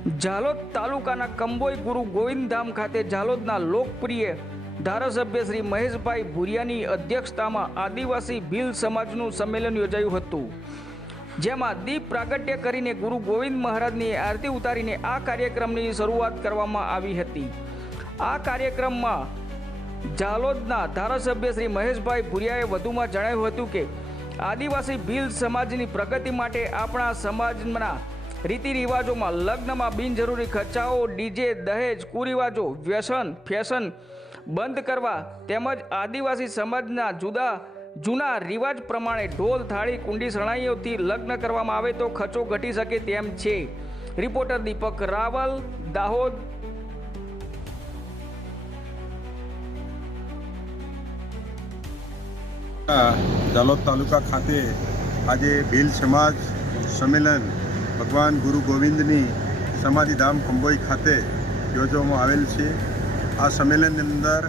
ઝાલોદ તાલુકાના કંબોઈ ગુરુ ગોવિંદધામ ખાતે ઝાલોદના લોકપ્રિય ધારાસભ્ય શ્રી મહેશભાઈ ભુરિયાની અધ્યક્ષતામાં આદિવાસી ભીલ સમાજનું સંમેલન યોજાયું હતું, જેમાં દીપ પ્રાગટ્ય કરીને ગુરુ ગોવિંદ મહારાજની આરતી ઉતારીને આ કાર્યક્રમની શરૂઆત કરવામાં આવી હતી। આ કાર્યક્રમમાં ઝાલોદના ધારાસભ્ય શ્રી મહેશભાઈ ભુરિયાએ વધુમાં જણાવ્યું હતું કે આદિવાસી ભીલ સમાજની પ્રગતિ માટે આપણા સમાજના રીતિ રિવાજોમાં લગ્નમાં બિનજરૂરી ખર્ચાઓ, ડીજે, દહેજ, કુરિવાજો, વ્યસન, ફેશન બંધ કરવા તેમજ આદિવાસી સમાજના જૂના રિવાજ પ્રમાણે ઢોલ, થાળી, કુંડી, શરણાઈઓથી લગ્ન કરવામાં આવે તો ખર્ચો ઘટી શકે તેમ છે। રિપોર્ટર દીપક રાવલ, દાહોદ। ઝાલોદ તાલુકા ખાતે આજે ભીલ સમાજ સંમેલન ભગવાન ગુરુ ગોવિંદની સમાધિધામ કંબોઈ ખાતે યોજવામાં આવેલ છે। આ સંમેલનની અંદર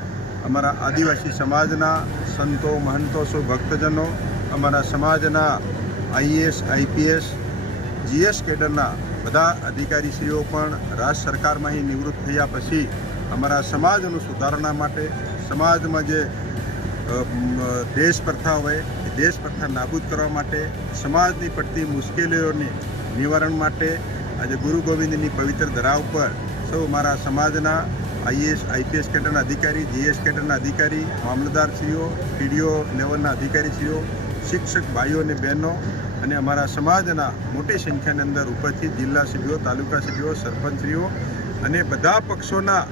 અમારા આદિવાસી સમાજના સંતો, મહંતો, સૌ ભક્તજનો, અમારા સમાજના IAS, IPS, GS કેડરના બધા અધિકારીશ્રીઓ પણ રાજ્ય સરકારમાં નિવૃત્ત થયા પછી અમારા સમાજનું સુધારણા માટે, સમાજમાં જે દેશ પ્રથા હોય એ દેશ પ્રથા નાબૂદ કરવા માટે, સમાજની પડતી મુશ્કેલીઓની નિવારણ માટે આજે ગુરુ ગોવિંદની પવિત્ર ધરા ઉપર સૌ મારા સમાજના IAS, IPS કેડરના અધિકારી, GS કેડરના અધિકારી, મામલતદારશ્રીઓ, TDO લેવલના અધિકારીશ્રીઓ, શિક્ષક ભાઈઓ અને બહેનો અને અમારા સમાજના મોટી સંખ્યાની અંદર ઉપસ્થિત જિલ્લા સભ્યો, તાલુકા સભ્યો, સરપંચશ્રીઓ અને બધા પક્ષોના,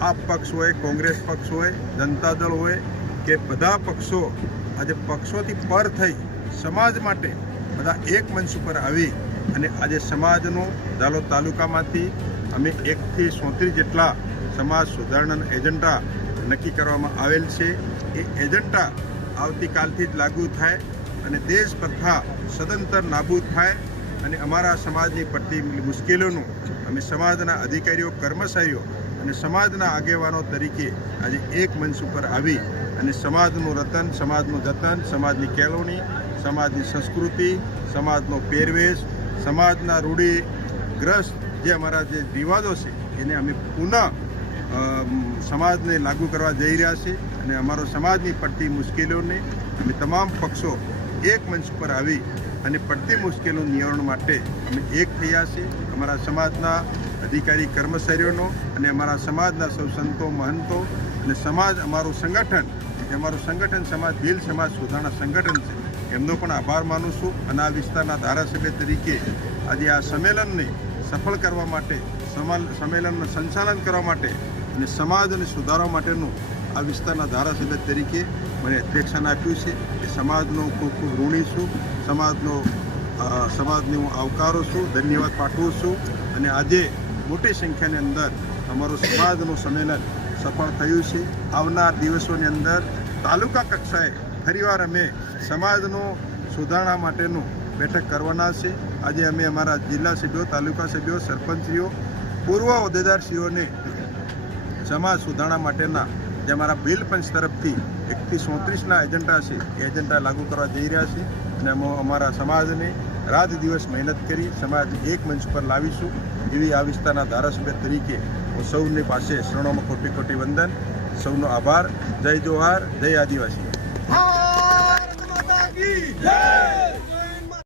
આપ પક્ષ હોય, કોંગ્રેસ પક્ષ હોય, જનતા દળ હોય કે બધા પક્ષો આજે પક્ષોથી પર થઈ સમાજ માટે બધા એક મંચ ઉપર આવી અને આજે સમાજનું ઝાલોદ તાલુકામાંથી અમે 1 થી 37 જેટલા સમાજ સુધારણાના એજન્ડા નક્કી કરવામાં આવેલ છે। એ એજન્ડા આવતીકાલથી જ લાગુ થાય અને દેશ પ્રથા સદંતર નાબૂદ થાય અને અમારા સમાજની પડતી મુશ્કેલીઓનું અમે સમાજના અધિકારીઓ, કર્મચારીઓ અને સમાજના આગેવાનો તરીકે આજે એક મંચ ઉપર આવી અને સમાજનું રતન, સમાજનું જતન, સમાજની કેળવણી, સમાજની સંસ્કૃતિ, સમાજનો પહેરવેશ, સમાજના રૂઢિગ્રસ્ત જે અમારા જે રિવાજો છે એને અમે પુનઃ સમાજને લાગુ કરવા જઈ રહ્યા છીએ અને અમારો સમાજની પડતી મુશ્કેલીઓને અમે તમામ પક્ષો એક મંચ પર આવી અને પડતી મુશ્કેલીઓનું નિવારણ માટે અમે એક થયા છીએ। અમારા સમાજના અધિકારી, કર્મચારીઓનો અને અમારા સમાજના સૌ સંતો, મહંતો અને સમાજ અમારું સંગઠન સમાજ ભીલ સમાજ સુધારણા સંગઠન છે, એમનો પણ આભાર માનું છું અને આ વિસ્તારના ધારાસભ્ય તરીકે આજે આ સંમેલનને સફળ કરવા માટે, સંમેલનનું સંચાલન કરવા માટે અને સમાજને સુધારવા માટેનું આ વિસ્તારના ધારાસભ્ય તરીકે મને અધ્યક્ષાન આપ્યું છે એ સમાજનો ખૂબ ખૂબ ઋણી છું। સમાજને હું આવકારું છું, ધન્યવાદ પાઠવું છું અને આજે મોટી સંખ્યાની અંદર અમારું સમાજનું સંમેલન સફળ થયું છે। આવનાર દિવસોની અંદર તાલુકા કક્ષાએ ફરીવાર અમે સમાજનું સુધારણા માટેનું બેઠક કરવાના છે। આજે અમે અમારા જિલ્લા સભ્યો, તાલુકા સભ્યો, સરપંચશ્રીઓ, પૂર્વ હોદ્દેદારશ્રીઓને સમાજ સુધારણા માટેના જે અમારા ભીલ પંચ તરફથી 1 થી 37ના એજન્ડા છે એ એજન્ડા લાગુ કરવા જઈ રહ્યા છે અને અમે અમારા સમાજને રાત દિવસ મહેનત કરી સમાજ એક મંચ પર લાવીશું એવી આ વિસ્તારના ધારાસભ્ય તરીકે હું સૌની પાસે શરણોમાં કોટી કોટી વંદન, સૌનો આભાર। જય જોહાર, જય આદિવાસી।